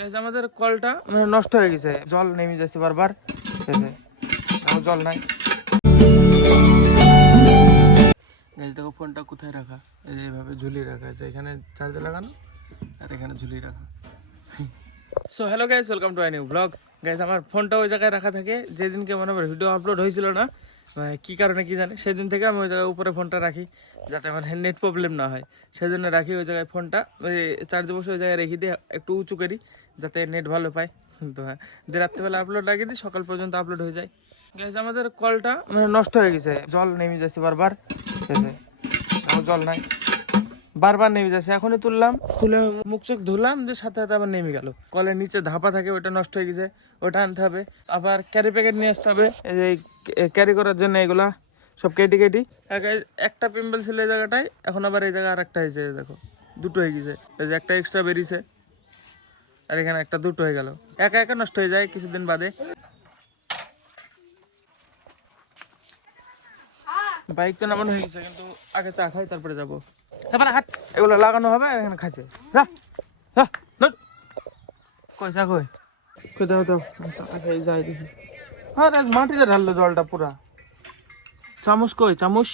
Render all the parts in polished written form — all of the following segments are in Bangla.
গ্যাস আমাদের কলটা মানে নষ্ট হয়ে গেছে, জল নেমে যাচ্ছে বারবার, জল নাই। গ্যাস দেখো ফোনটা কোথায় রাখা, এই যে এইভাবে ঝুলিয়ে রাখা আছে, এখানে চার্জে লাগানো আর এখানে ঝুলিয়ে রাখা। So hello guys, welcome to I knew blog. Guys আমার ফোনটা ওই জায়গায় রাখা থাকে, যেদিনকে মানে আমার ভিডিও আপলোড হয়েছিল না, কী কারণে কী জানি, সেদিন থেকে আমি ওই জায়গায় উপরে ফোনটা রাখি যাতে আমার নেট প্রবলেম না হয়, সেই জন্য রাখি ওই জায়গায় ফোনটা, ওই চার্জে বসে ওই জায়গায় রেখে দিয়ে একটু উঁচু করি যাতে নেট ভালো পায়। তো হ্যাঁ, দিয়ে রাত্রিবেলা আপলোড রাখি দিই, সকাল পর্যন্ত আপলোড হয়ে যায়। গাইস আমাদের কলটা মানে নষ্ট হয়ে গেছে, জল নেমে যাচ্ছে বারবার, জল নাই, বারবার নেমে যাচ্ছে। এখনই তুললাম, খুলে মুখ চোখ ধুলাম, যে সাথে সাথে আবার নেমে গেল। কলের নিচে ধাপা থাকে, ওটা নষ্ট হয়ে গেছে, ওটা আনতে হবে। আবার ক্যারি প্যাকেট নিয়ে আসতে হবে, এই যে ক্যারি করার জন্য এগুলা সব কেটি কেটি। একটা পিম্পল ছিল এই জায়গাটায়, এখন আবার এই জায়গায় আর একটা হয়েছে, দেখো দুটো হয়ে গেছে, এই যে একটা এক্সট্রা বেরিয়েছে, আর এখানে একটা দুটো হয়ে গেল। একা একা নষ্ট হয়ে যায় কিছুদিন বাদে। বাইক তো নামানো হয়ে গেছে, কিন্তু আগে চা খাই তারপরে যাবো। তারপরে হাট এগুলো লাগানো হবে, আর এখানে খাচ্ছে। যা যা কই চা কই কই দাও দাও, খেয়ে যাই দেখি। হ্যাঁ মাটিতে ঢাললো জলটা পুরা। চামচ কই, চামচ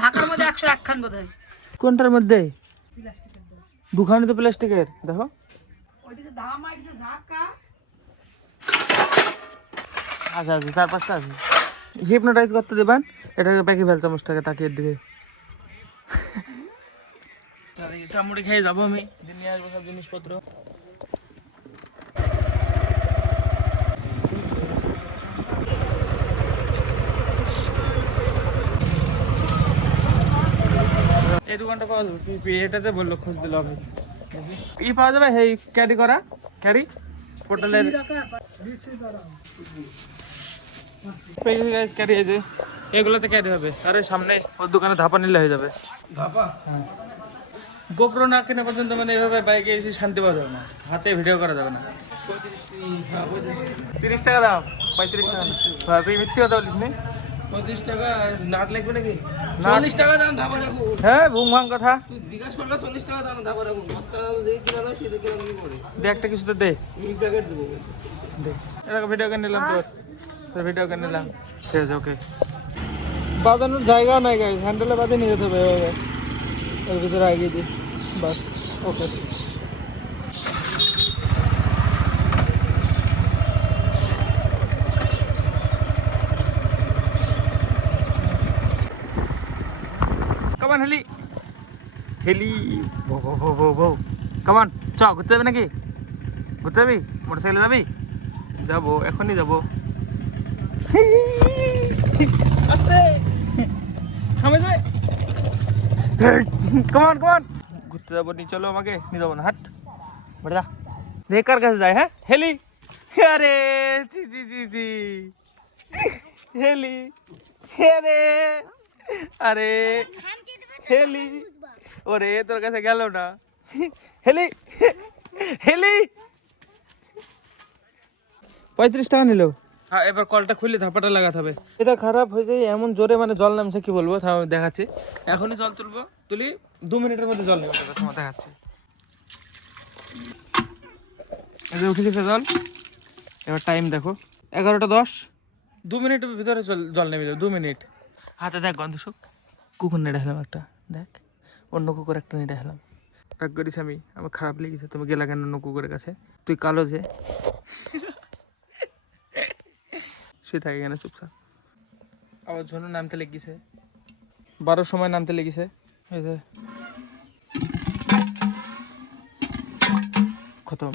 ঢাকার মধ্যে 101 খান বোধ হয়। কোনটার মধ্যে? দুখানি তো প্লাস্টিকের, দেখো আচ্ছা আচ্ছা, 4-5টা আছে। হিপনোটাইজ করতে দেবেন, এটাকে প্যাকে ফেল চামচটাকে তাকিয়ে দিকে। চামড়ি খেয়ে যাবো আমি, নিয়ে আসবো সব জিনিসপত্র। এই দোকানটা পাওয়া যাবে, এটাতে বললো খোঁজ দিল হবে। পাওয়া যাবে, এই ক্যারি করা ক্যারি পটলের ক্যারি, এই যে এগুলোতে ক্যারি হবে। আরে সামনে ওর দোকানে ধাপা নিলে হয়ে যাবে। ধাপা, হ্যাঁ। গোপ্রো না কেনা পর্যন্ত মানে এভাবে বাইকে এসে শান্তি পাওয়া যাবে না, হাতে ভিডিও করা যাবে না। 30 টাকা দাম, 35 টাকা মিথ্যে কথা বলিস নি। 35 টাকা নাট লাগবে নাকি? 40 টাকা দাম ধাবা রাখবো। হ্যাঁ ভুং ভাং কথা, তুই জিজ্ঞাসা করলে 40 টাকা দাম ধাবা রাখবো। 5 টাকা দাম দিয়ে কিনা দাও, সেটা কিনা তুমি করে দে একটা কিছু তো দে, মিল্ক প্যাকেট দেবো। দে এরকম ভিডিও করে নিলাম, তোর ভিডিও করে নিলাম, ঠিক আছে ওকে। বাঁধানোর জায়গা নাই গাইস, হ্যান্ডেলে বাঁধে নিয়ে যেতে হবে এভাবে, এর ভিতরে আগিয়ে দিই বাস, ওকে। কামান হেলি হেলি, ভো ভো ভো ভো ভো, কামান চ, ঘুরতে যাবি নাকি? ঘুরতে যাবি? মোটরসাইকেলে যাবি? যাবো, এখনই যাবো। থামে যাবে, কামান কামান, ঘুরতে যাবো, নিয়ে চলো আমাকে, নিয়ে যাবো না, হাট বেটা যা। দেখ কার কাছে যায়, হ্যাঁ হেলি, আরে জি জি জি জি, হেলি আরে আরে হেলি, ওরে তোর কাছে গেল না, হেলি হেলি। 35 টাকা নিল। হ্যাঁ এবার কলটা খুলে ধাপাটা লাগাতে হবে। এটা খারাপ হয়ে যায় এমন জোরে, মানে জল নামছে, কি বলবো, আমি দেখাচ্ছি। এখনই জল তুলবো, তুলি 2 মিনিটের মধ্যে জল নেবে, তোমার দেখাচ্ছি। এই যে উঠে গেছে জল, এবার টাইম দেখো 11টা 10, 2 মিনিটের ভিতরে জল নেমে যাবে, 2 মিনিট। হাতে দেখ গন্ধ শুক, কুকুর নেড়ে হেলাম একটা, দেখ অন্য কুকুর একটা নেড়ে হেলাম। রাগ করিস, আমার খারাপ লেগেছে, তুমি গেলা কেন অন্য কুকুরের কাছে? তুই কালো যে, সে থাকে কেন চুপচাপ। আবার জন্য নামতে লেগেছে, 12 সময় নামতে লেগেছে, এই যে খতম।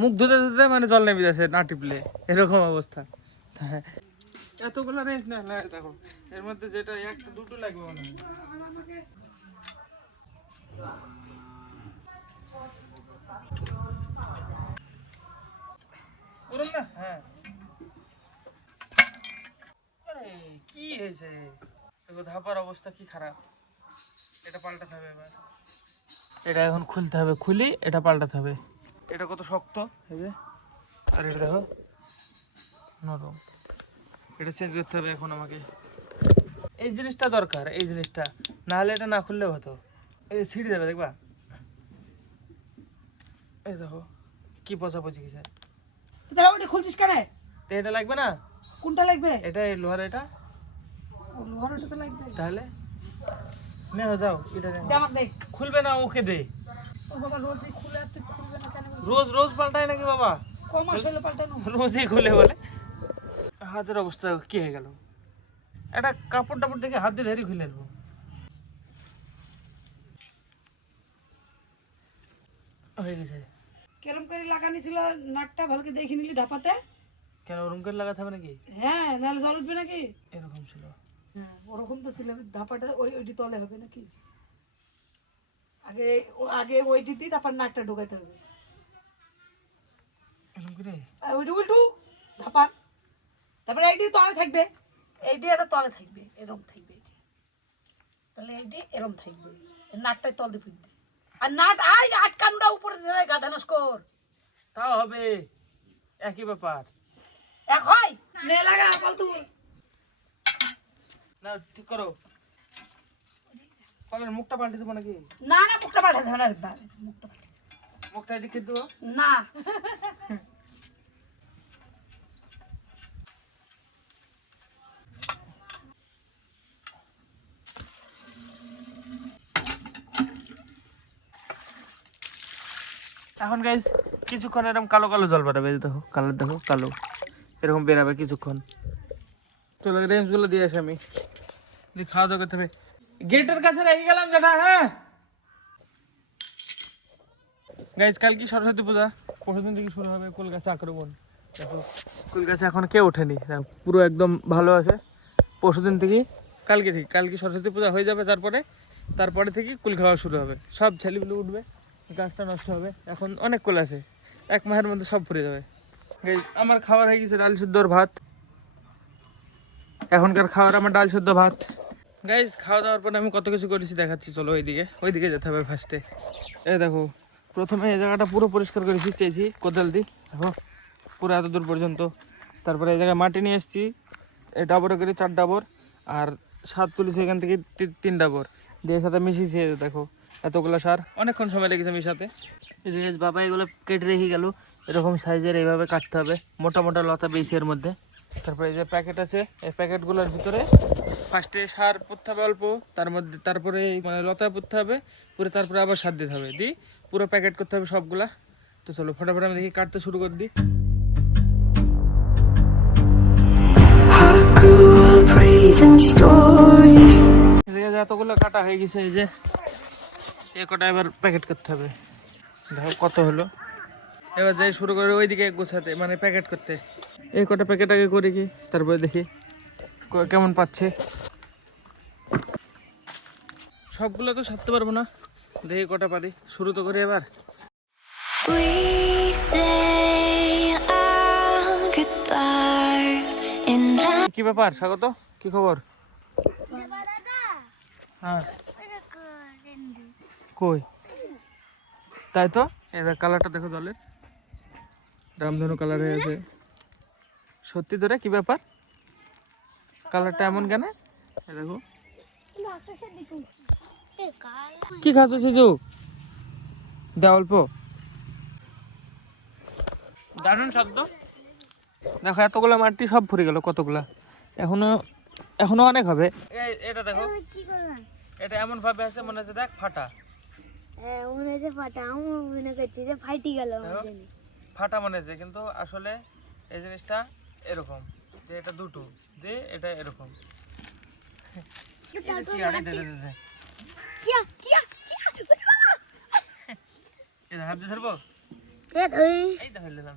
মুখ ধুতে ধুতে মানে জল নেমে যাচ্ছে না টিপলে, এরকম অবস্থা। হ্যাঁ এতগুলো রেঞ্জ না, দেখো এর মধ্যে যেটা 1-2টো লাগবে মনে হয়। পুরন না, হ্যাঁ। আরে কি হয়েছে, দেখো ধাপার অবস্থা কি খারাপ, এটা পাল্টাতে হবে এবার। এটা এখন খুলতে হবে, খুলি এটা পাল্টাতে হবে। এটা কত শক্ত, এই যে, আর এটা দেখো নরম, এটা চেঞ্জ করতে হবে এখন আমাকে। এই জিনিসটা দরকার, এই জিনিসটা না হলে এটা না খুললে হতো। এই ছিঁড়ে যাবে দেখবা, এই দেখো কি পচাপচি কিসে? তাহলে ওটা খুলছিস কেন? তো এটা লাগবে না? কোনটা লাগবে? এটা এই লোহার এটা। ও, লোহার ওটা তো লাগবে। তাহলে নে যাও এটা দে আমাকে দে। খুলবে না, ওকে দে। ও বাবা রোজই খুলে আর তুই খুলবে না কেন বলছিস? রোজ রোজ পাল্টায় নাকি বাবা? কম মাস হলে পাল্টানো। রোজই খুলে বলে। হাতের অবস্থা কি হয়ে গেল? একটা কাপড় টাপড় দেখে হাত দিয়ে ধরে খুলে নেবো। হয়ে গেছে। কেরম করে লাগানি ছিল নাটটা ভালো করে দেখে নিলি ধাপাতে? কেন ওরকম করে লাগাতে হবে নাকি? হ্যাঁ, নাহলে জল উঠবে নাকি? এরকম ছিল। হ্যাঁ, ওরকম তো ছিল। ধাপাটা ওইটি তলে হবে নাকি? আগে ওইটি দিয়ে তারপর নাটটা ঢোকাতে হবে। এরকম করে? আর ওইটি উল্টু ধাপার, তারপরে এইটি তলে থাকবে, এইটি এটা তলে থাকবে, এরকম থাকবে এইটি। তাহলে এইটি এরকম থাকবে, নাটটাই তল দিয়ে ফুটবে। আর নাট আটকানোটা উপরে দেবে গাধা নস্কর। তাও হবে, একই ব্যাপার। এক হয় নে লাগা বল তুই। না ঠিক করো। কলের মুখটা পাল্টে দেবো নাকি? না না, মুখটা পাঠা দেবে না, মুখটা পাঠা মুখটা এদিকে দেবো। না। এখন গাইস কিছুক্ষণ এরকম কালো কালো জল বেরাবে, দেখো কালার, দেখো কালো এরকম বেরাবে কিছুক্ষণ। তো রেঞ্জগুলো দিয়ে আসি আমি, খাওয়া দাওয়া করতে হবে। গেটের কাছে রেখে গেলাম যেটা। হ্যাঁ গাইস, কাল কি সরস্বতী পূজা, পরশুদিন থেকে শুরু হবে কুলগাছে আক্রমণ। দেখো কুলগাছে এখন কেউ ওঠেনি, পুরো একদম ভালো আছে। পরশুদিন থেকে কালকে সরস্বতী পূজা হয়ে যাবে, তারপরে থেকে কুল খাওয়া শুরু হবে। সব ছেলেগুলো উঠবে, গাছটা নষ্ট হবে। এখন অনেক কুল আছে, 1 মাসের মধ্যে সব ফুরে যাবে। গাইস আমার খাবার হয়ে গেছে ডাল সিদ্ধ আর ভাত। এখনকার খাবার আমার ডাল সিদ্ধ ভাত। গাইস খাওয়া দাওয়ার পরে আমি কত কিছু করেছি দেখাচ্ছি, চলো ওইদিকে যেতে হবে ফার্স্টে। দেখো প্রথমে এই জায়গাটা পুরো পরিষ্কার করেছি, চেয়েছি কোদাল দিয়ে, দেখো পুরো এত দূর পর্যন্ত। তারপরে এই জায়গায় মাটি নিয়ে এসেছি, এই ডাবরে করে 4 ডাবর, আর সার তুলেছি এখান থেকে 3 ডাবর দিয়ে সাথে মিশিয়েছি। দেখো এতগুলো সার, অনেকক্ষণ সময় লেগেছে মিশাতে। এই যে বাবা এগুলো কেটে রেখে গেল, এরকম সাইজের এইভাবে কাটতে হবে, মোটা মোটা লতা বেশি এর মধ্যে। তারপরে এই যে প্যাকেট আছে, এই প্যাকেটগুলোর ভিতরে ফার্স্টে সার পুঁততে হবে অল্প, তারপরে মানে লতা পুঁততে হবে পুরো, তারপরে আবার সার দিতে হবে, দিয়ে পুরো প্যাকেট করতে হবে সবগুলা। তো চলো ফটাফট আমি দেখি কাটতে শুরু করে দিই। এতগুলো কাটা হয়ে গেছে, এই যে এ কটা এবার প্যাকেট করতে হবে। দেখো কত হলো। এবার যাই শুরু করে ওইদিকে গোছাতে, মানে প্যাকেট করতে। এই কটা প্যাকেট আগে করি কি, তারপরে দেখি কেমন পাচ্ছে। সবগুলো তো সারতে পারবো না, দেখি কটা পারি। শুরু তো করি এবার। কি ব্যাপার স্বাগত, কি খবর? হ্যাঁ কই, তাই তো এদের কালারটা দেখো জলের, রামধনু কালার হয়ে আছে। সত্যি তো রে, কি ব্যাপার কালারটা এমন কেন? দেখো কি খাচ্ছ সিজু, দে অল্প। দারুণ শব্দ। দেখো এতগুলো মাটি সব ফুরে গেল, কতগুলা, এখনো অনেক হবে। এটা দেখো, এটা এমন ভাবে আছে মনে হচ্ছে দেখ ফাটা, মনে হচ্ছে ফাটা। আমার মনে করছি যে ফাইটি গেল, ফাটা মনে হচ্ছে, কিন্তু আসলে এই জিনিসটা এরকম, যে এটা দুটো যে এটা এরকম। হাত দিয়ে ধরবো, এই তো ফেলে দিলাম।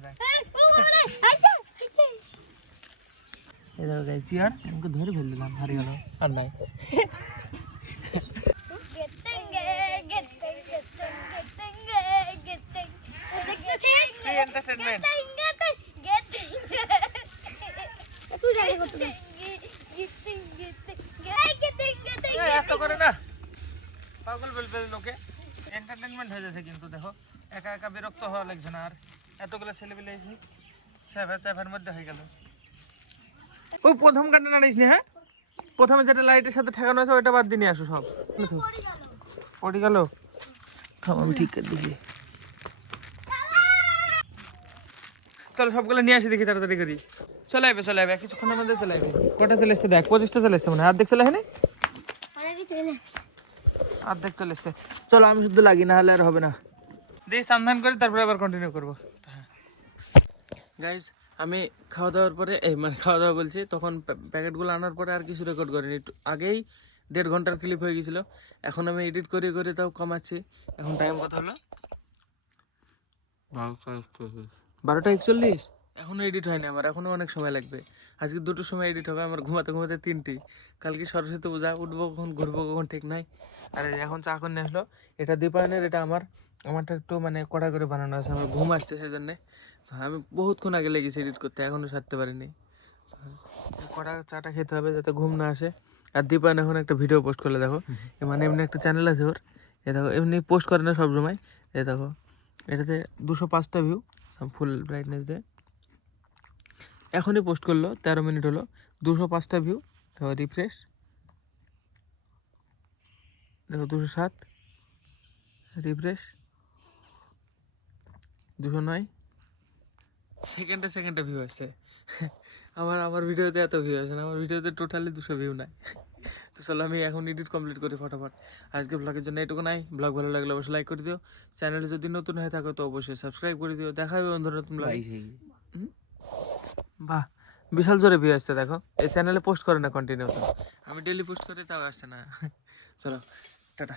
এই দেখো গাইস, চেয়ার আমাকে ধরে ফেলে দিলাম, হারিয়ে গেল আর নাই। এত করে না পাগল বলবে লোকে, এন্টারটেনমেন্ট হয়ে যাচ্ছে। কিন্তু দেখো একা একা বিরক্ত হওয়া লাগছে না, আর এতগুলো ছেলেপিলে চেপের মধ্যে হয়ে গেল। ওই প্রথম কাটা নাড়িস নি, হ্যাঁ প্রথমে যেটা লাইটের সাথে ঠেকানো আছে ওইটা বাদ দিয়ে নিয়ে আসো সব। পড়ে গেল, আমি ঠিক করে দিচ্ছি। চলো সবগুলো নিয়ে আসি দেখি তাড়াতাড়ি করি। চলে আসবে কিছুক্ষণের মধ্যে চলে আসবে। কটা চলে এসছে দেখ, 25টা চলে এসছে মানে অর্ধেক চলে এখানে, অনেকে চলে অর্ধেক চলে এসছে। চলো আমি শুধু লাগি, না হলে আর হবে না। দিয়ে সন্ধান করে তারপরে আবার কন্টিনিউ করবো। গাইজ আমি খাওয়া দাওয়ার পরে মানে খাওয়া দাওয়া বলছি তখন প্যাকেটগুলো আনার পরে আর কিছু রেকর্ড করিনি, একটু আগেই 1.5 ঘন্টার ক্লিপ হয়ে গেছিলো। এখন আমি এডিট করে করে তাও কমাচ্ছি। এখন টাইম কত হলো? 12:41। এখনও এডিট হয়নি আমার, এখনও অনেক সময় লাগবে। আজকে 2টোর সময় এডিট হবে, আমার ঘুমাতে ঘুমাতে 3টি। কালকে সরস্বতী পূজা, উঠবো কখন ঘুরবো কখন ঠিক নাই। আর এখন চা করে নিয়ে আসলো, এটা দীপায়নের, এটা আমারটা একটু মানে কড়া করে বানানো আছে, আমার ঘুম আসছে সেজন্যে। তো আমি বহুতক্ষণ আগে লেগেছি এডিট করতে, এখনও সারতে পারিনি। কড়া চাটা খেতে হবে যাতে ঘুম না আসে। আর দীপায়ন এখন একটা ভিডিও পোস্ট করলে দেখো, মানে এমনি একটা চ্যানেল আছে ওর, এ দেখো এমনি পোস্ট করে না সবসময়, এ দেখো এটাতে 205টা ভিউ, ফুল ব্রাইটনেস দিয়ে এখনই পোস্ট করলো, 13 মিনিট হলো, 205টা ভিউ। দেখো রিফ্রেশ, দেখো 207, রিফ্রেশ 209, সেকেন্ডে ভিউ আসছে। আমার ভিডিওতে এত ভিউ আসে না, আমার ভিডিওতে টোটালি 200 ভিউ নাই। তো চলো আমি এখন এডিট কমপ্লিট করি ফটাফট। আজকে ব্লগের জন্য এটুকু নাই। ব্লগ ভালো লাগলে অবশ্যই লাইক করে দিও, চ্যানেলে যদি নতুন হয়ে থাকো তো অবশ্যই সাবস্ক্রাইব করে দিও। দেখা হবে বন্ধুরা নতুন ব্লগে। বাহ, বিশাল জোরে ভিউ আসছে দেখো। এই চ্যানেলে পোস্ট করে না কন্টিনিউ, আমি ডেলি পোস্ট করি তাও আসছে না। চলো টাটা।